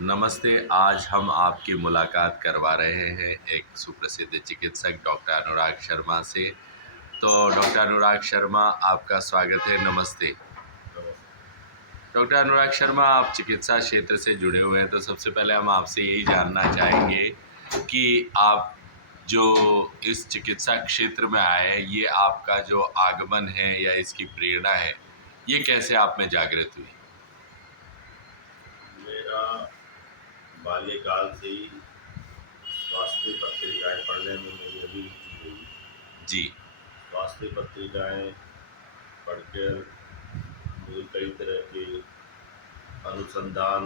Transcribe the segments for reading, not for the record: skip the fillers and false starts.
नमस्ते। आज हम आपकी मुलाकात करवा रहे हैं एक सुप्रसिद्ध चिकित्सक डॉक्टर अनुराग शर्मा से। तो डॉक्टर अनुराग शर्मा, आपका स्वागत है। नमस्ते। डॉक्टर अनुराग शर्मा, आप चिकित्सा क्षेत्र से जुड़े हुए हैं, तो सबसे पहले हम आपसे यही जानना चाहेंगे कि आप जो इस चिकित्सा क्षेत्र में आए, ये आपका जो आगमन है या इसकी प्रेरणा है, ये कैसे आप में जागृत हुई? मेरा बाल्यकाल से ही स्वास्थ्य पत्रिकाएं पढ़ने में मेरी अभी रुचि हुई। जी। स्वास्थ्य पत्रिकाएं पढ़कर मुझे कई तरह के अनुसंधान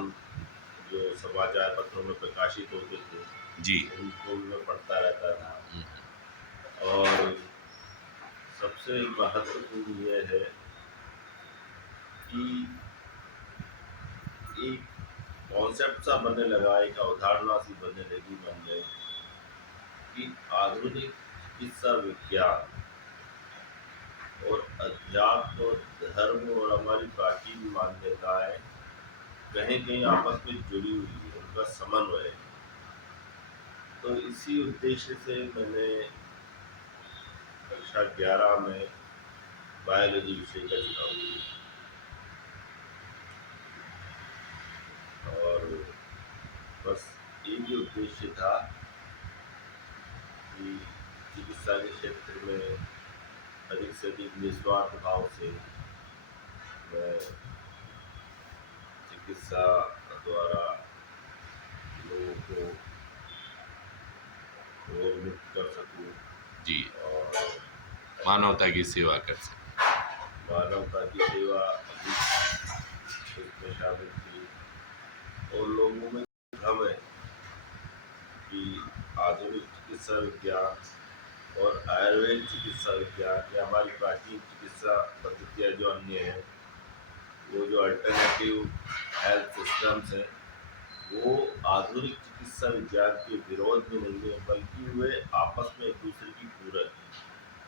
जो समाचार पत्रों में प्रकाशित होते थे, जी। उनको भी मैं पढ़ता रहता था। हम्म। और सबसे महत्वपूर्ण यह है कि एक कॉन्सेप्ट सा बनने लगा, एक अवधारणा सी बनने लगी मन में कि आधुनिक चिकित्सा विज्ञान और अध्यात्म और धर्म और हमारी प्राचीन मान्यताएं कहीं कहीं आपस में जुड़ी हुई है, उनका समन्वय है। तो इसी उद्देश्य से मैंने कक्षा 11 में बायोलॉजी विषय का चुनाव किया और बस एक ही उद्देश्य था कि चिकित्सा के क्षेत्र में अधिक से अधिक निस्वार्थ भाव से मैं चिकित्सा द्वारा लोगों को रोग मुक्त कर सकूं जी। और मानवता की सेवा कर सकें। मानवता की सेवा भी इसमें शामिल थी। और लोगों में भ्रम है कि आधुनिक चिकित्सा विज्ञान और आयुर्वेद चिकित्सा विज्ञान या हमारी प्राचीन चिकित्सा पद्धतियाँ जो अन्य हैं, वो जो अल्टरनेटिव हेल्थ सिस्टम्स हैं, वो आधुनिक चिकित्सा विज्ञान के विरोध में नहीं है, बल्कि वे आपस में एक दूसरे की पूरक हैं।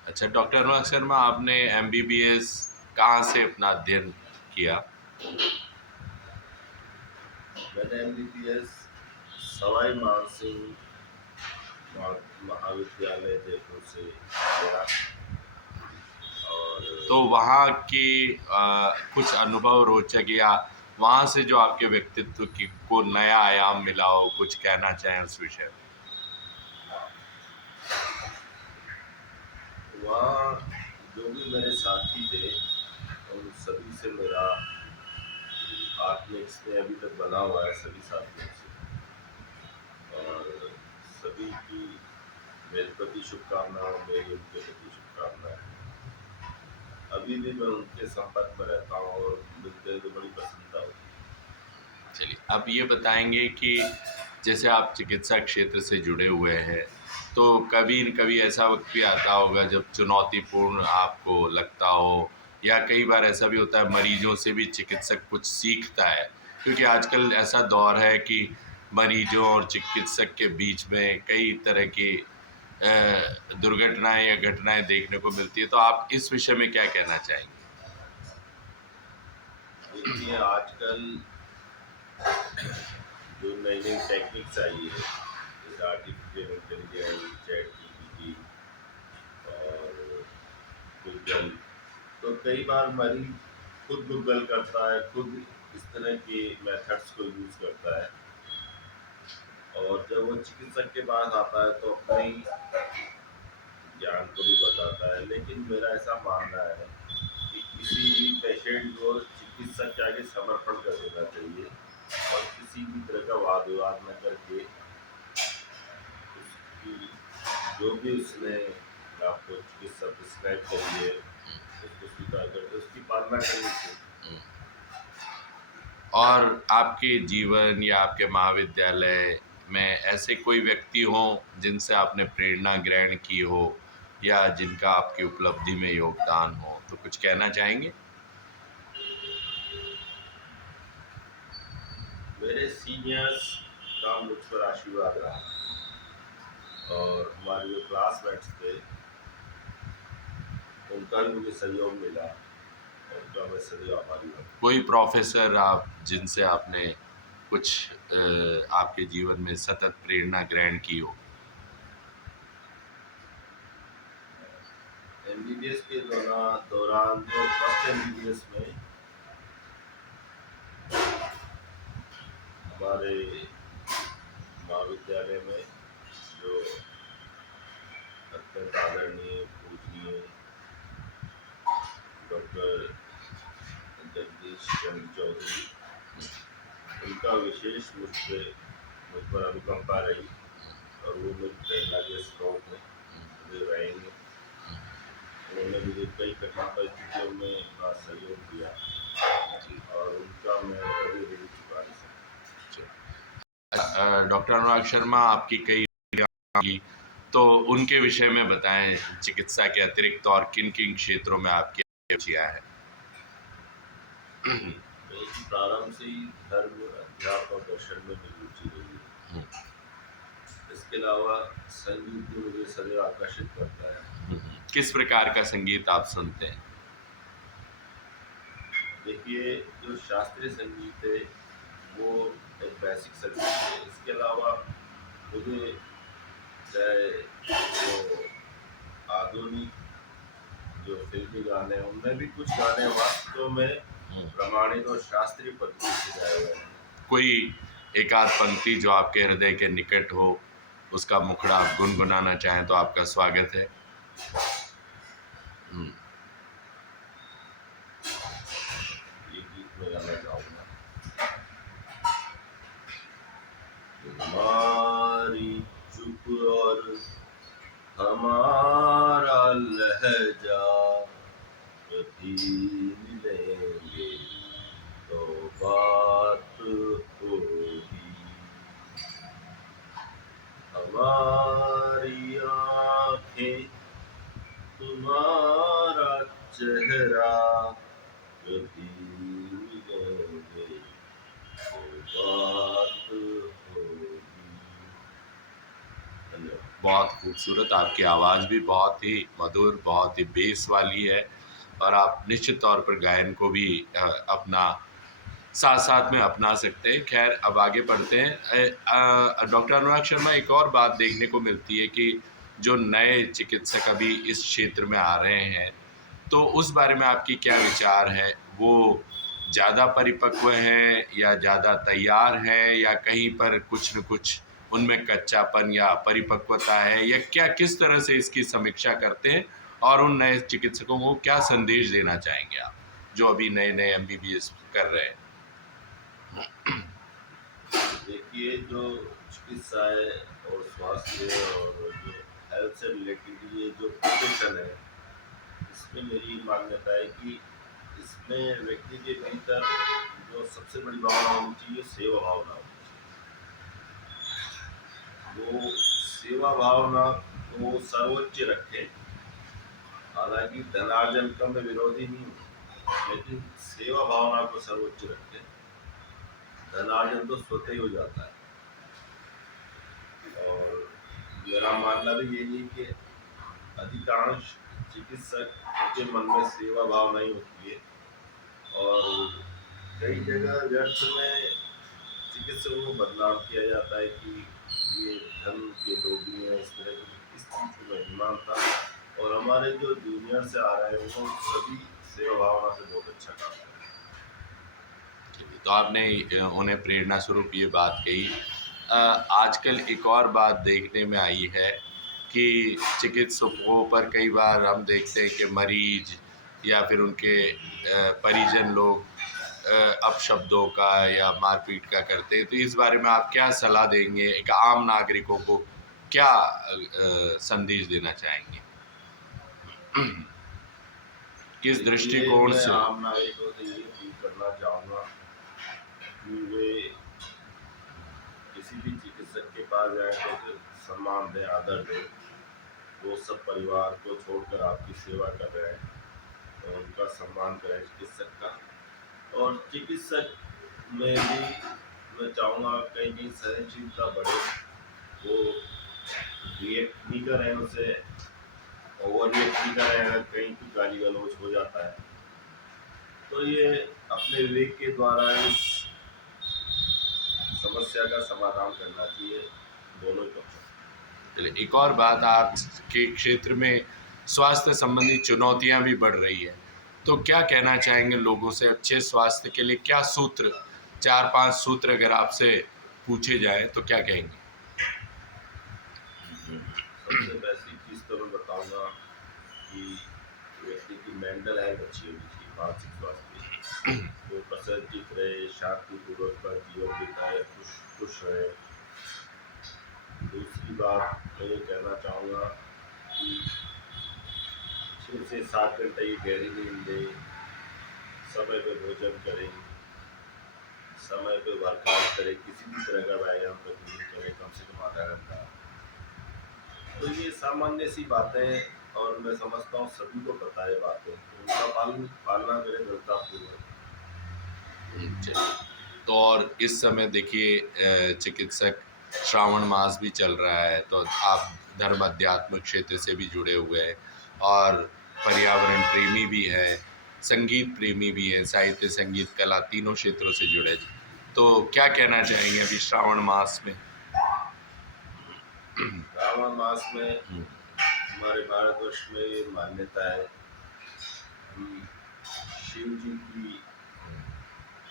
अच्छा डॉक्टर अनुराग शर्मा, आपने एमबीबीएस कहाँ से अपना अध्ययन किया? मैंने MBBS सवाई मानसिंह महाविद्यालय जयपुर से किया। और तो वहाँ की कुछ अनुभव रोचक या वहाँ से जो आपके व्यक्तित्व की को नया आयाम मिला हो, कुछ कहना चाहें उस विषय में? वहाँ जो भी मेरे साथी थे, उन सभी से मेरा आत्मिक स्नेह अभी तक बना हुआ है, सभी साथियों से। और सभी की मेरे प्रति शुभकामनाएं, मेरी उनके प्रति शुभकामनाएं। अभी भी मैं उनके संपर्क में रहता हूँ और मिलते हैं तो बड़ी प्रसन्नता होती है। चलिए, अब ये बताएंगे कि जैसे आप चिकित्सा क्षेत्र से जुड़े हुए हैं, तो कभी न कभी ऐसा वक्त भी आता होगा जब चुनौतीपूर्ण आपको लगता हो, या कई बार ऐसा भी होता है मरीजों से भी चिकित्सक कुछ सीखता है, क्योंकि आजकल ऐसा दौर है कि मरीजों और चिकित्सक के बीच में कई तरह की दुर्घटनाएं या घटनाएं देखने को मिलती है। तो आप इस विषय में क्या कहना चाहेंगे? देखिए, आजकल जो नई नई टेक्निक्स आई है, जैसे आर्टिफिशियल इंटेलिजेंस, चैट जीपीटी और गूगल, तो कई बार मरीज खुद गूगल करता है, खुद इस तरह के मेथड्स को यूज करता है। और जब वो चिकित्सक के पास आता है तो अपनी ज्ञान को भी बताता है। लेकिन मेरा ऐसा मानना है कि किसी भी पेशेंट को चिकित्सक के आगे समर्पण कर देना चाहिए और किसी भी तरह का वाद विवाद न करके उसकी जो भी उसने आपको चिकित्सा प्रिस्क्राइब करी है उसको स्वीकार करके उसकी पालना करनी चाहिए। और आपके जीवन या आपके महाविद्यालय में ऐसे कोई व्यक्ति हों जिनसे आपने प्रेरणा ग्रहण की हो, या जिनका आपकी उपलब्धि में योगदान हो, तो कुछ कहना चाहेंगे? मेरे सीनियर्स का मुझ पर आशीर्वाद रहा और हमारे जो क्लासमेट्स थे उनका भी मुझे सहयोग मिला, उनका मैं सदैव आभारी हूँ। कोई प्रोफेसर आप जिनसे आपने कुछ आपके जीवन में सतत प्रेरणा ग्रहण की हो? एमबीबीएस के दौरान जो फर्स्ट एमबीबीएस में हमारे महाविद्यालय में जो अत्यंत आदरणीय पूजनीय डॉक्टर जगदीश चंद्र चौधरी, उनका विशेष मुझ पर अनुकंपा रही और वो मेरी प्रेरणा के स्रोत में मुझे रहेंगे। उन्होंने मुझे कई कठिन परिस्थितियों में अपना सहयोग दिया और उनका मैं कभी नहीं चुका नहीं सकता। डॉक्टर अनुराग शर्मा आपकी कई की, तो उनके विषय में बताएं, चिकित्सा के अतिरिक्त और किन किन क्षेत्रों में आपकी रुचियां हैं? मेरी प्रारंभ से ही धर्म, अध्यात्म और दर्शन में मेरी रुचि रही है। इसके अलावा संगीत भी मुझे सदैव आकर्षित करता है। किस प्रकार का संगीत आप सुनते हैं? देखिए, जो शास्त्रीय संगीत है वो एक बेसिक संगीत है। इसके अलावा मुझे चाहे जो आधुनिक जो फिल्मी गाने हैं उनमें भी कुछ गाने वास्तव में प्रमाणित और शास्त्रीय पद्धति से गाए हुए हैं। कोई एक आध पंक्ति जो आपके हृदय के निकट हो, उसका मुखड़ा आप गुनगुनाना चाहें तो आपका स्वागत है। ये गीत मैं गाना चाहूँगा। हमारी चुप और हमारा लहजा कभी मिलेंगे तो बात होगी। हमारी आँखें तुम्हारा चेहरा कभी मिलेंगे तो बात होगी। धन्यवाद। बहुत खूबसूरत, आपकी आवाज़ भी बहुत ही मधुर, बहुत ही बेस वाली है और आप निश्चित तौर पर गायन को भी अपना साथ साथ में अपना सकते हैं। खैर, अब आगे बढ़ते हैं। डॉक्टर अनुराग शर्मा, एक और बात देखने को मिलती है कि जो नए चिकित्सक अभी इस क्षेत्र में आ रहे हैं, तो उस बारे में आपकी क्या विचार है? वो ज़्यादा परिपक्व हैं या ज़्यादा तैयार हैं, या कहीं पर कुछ न कुछ उनमें कच्चापन या परिपक्वता है, या क्या, किस तरह से इसकी समीक्षा करते हैं और उन नए चिकित्सकों को क्या संदेश देना चाहेंगे आप, जो अभी नए-नए एमबीबीएस कर रहे हैं? देखिए, जो चिकित्सा है और स्वास्थ्य और जो हेल्थ से रिलेटेड ये जो प्रोफेशन है, इसमें मेरी मान्यता है कि इसमें व्यक्ति के भीतर जो सबसे बड़ी भावना होनी चाहिए, सेवा भावना होनी चाहिए। वो सेवा भावना को सर्वोच्च रखे। हालांकि धनार्जन का मैं विरोधी नहीं हूँ, लेकिन सेवा भावना को सर्वोच्च रखे। धनार्जन तो स्वतः ही हो जाता है। और मेरा मानना भी यही है कि अधिकांश चिकित्सक के मन में सेवा भावना ही होती है और कई जगह व्यर्थ में चिकित्सकों को बदनाम किया जाता है कि ये धन के लोभी हैं, इस तरह की। इस चीज़ को मैं नहीं मानता और हमारे जो जूनियर से आ रहे हैं वो सभी सेवा भावना से बहुत अच्छा काम कर रहे हैं। तो आपने उन्हें प्रेरणा स्वरूप ये बात कही। आजकल एक और बात देखने में आई है कि चिकित्सकों पर कई बार हम देखते हैं कि मरीज या फिर उनके परिजन लोग अपशब्दों का या मारपीट का करते हैं। तो इस बारे में आप क्या सलाह देंगे? एक आम नागरिकों को क्या संदेश देना चाहेंगे? किस दृष्टिकोण मैं से? आम नागरिकों से ये अपील करना चाहूँगा कि वे किसी भी चिकित्सक के पास जाए तो उसे सम्मान दें, आदर दें। वो सब परिवार को छोड़कर आपकी सेवा कर रहे हैं तो उनका सम्मान करें चिकित्सक का। और चिकित्सक में भी मैं चाहूँगा कहीं कहीं सहनशीलता बढ़े। वो रिएक्ट नहीं करें, उसे ओवर रिएक्ट नहीं करें। अगर कहीं भी गाली गलौज हो जाता है तो ये अपने विवेक के द्वारा इस समस्या समस्या का समाधान करना चाहिए दोनों ही पक्षों को। चलिए, एक और बात, आपके क्षेत्र में स्वास्थ्य संबंधी चुनौतियां भी बढ़ रही है, तो क्या कहना चाहेंगे लोगों से? अच्छे स्वास्थ्य के लिए क्या सूत्र, 4-5 सूत्र अगर आपसे पूछे जाए तो क्या कहेंगे? सबसे बेसिक चीज़ तो मैं बताऊंगा कि व्यक्ति की मेंटल हेल्थ अच्छी होनी चाहिए, मानसिक स्वास्थ्य, वो प्रसन्नचित रहे, शांतिपूर्वक का जीवन बिताए, खुश खुश रहे। दूसरी बात मैं ये कहना चाहूँगा कि 6 से 7 घंटे की गहरी नींद लें, समय पे भोजन करें, समय पे वर्कआउट करें, किसी भी तरह का व्यायाम प्रतिदिन करें, कम से कम आधा घंटा। तो ये सामान्य सी बातें और मैं समझता हूँ सभी को पता है बातें, तो उनका पालना करें दृढ़तापूर्वक। चलिए, तो और इस समय देखिए चिकित्सक, श्रावण मास भी चल रहा है, तो आप धर्म अध्यात्म क्षेत्र से भी जुड़े हुए हैं और पर्यावरण प्रेमी भी है, संगीत प्रेमी भी है, साहित्य, संगीत, कला तीनों क्षेत्रों से जुड़े हैं। तो क्या कहना चाहेंगे अभी श्रावण मास में? श्रावण मास में हमारे भारतवर्ष में ये मान्यता है कि शिव जी की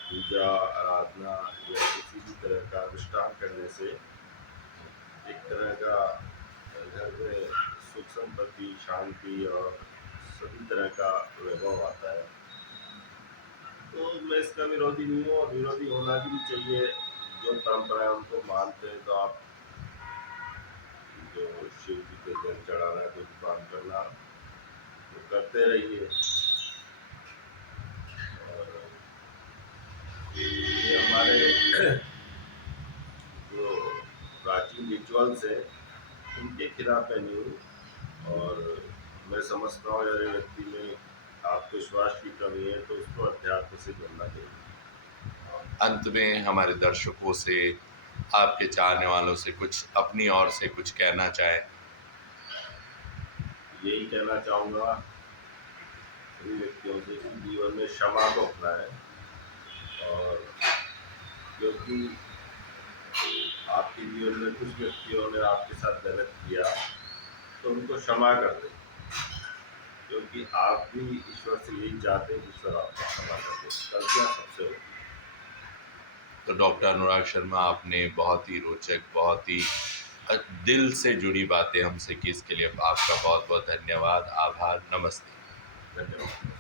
पूजा आराधना या किसी भी तरह का अनुष्ठान करने से एक तरह का घर में सुख संपत्ति, शांति और सभी तरह का वैभव आता है। तो मैं इसका विरोधी नहीं हूँ और विरोधी होना भी नहीं चाहिए। जो परंपराएं उनको मानते हैं, तो आप जो शिव जी के जल चढ़ाना, जो काम करना, वो करते रहिए। और ये हमारे जो प्राचीन रिचुअल्स हैं उनके खिलाफ मैं नहीं हूँ। और मैं समझता हूँ यदि व्यक्ति में आत्मविश्वास की कमी है तो उसको अध्यात्म से जुड़ना चाहिए। अंत में हमारे दर्शकों से, आपके चाहने वालों से कुछ अपनी ओर से कुछ कहना चाहे? यही कहना चाहूँगा सभी व्यक्तियों से कि जीवन में क्षमा को अपनाएं, और क्योंकि आपके जीवन में कुछ व्यक्तियों ने आपके साथ गलत किया तो उनको क्षमा कर दें, क्योंकि आप भी ईश्वर से यही चाहते हैं कि ईश्वर आपको क्षमा कर दे। गलतियाँ सबसे होती हैं। तो डॉक्टर अनुराग शर्मा, आपने बहुत ही रोचक, बहुत ही दिल से जुड़ी बातें हमसे की, इसके लिए आपका बहुत बहुत धन्यवाद, आभार, नमस्ते। धन्यवाद।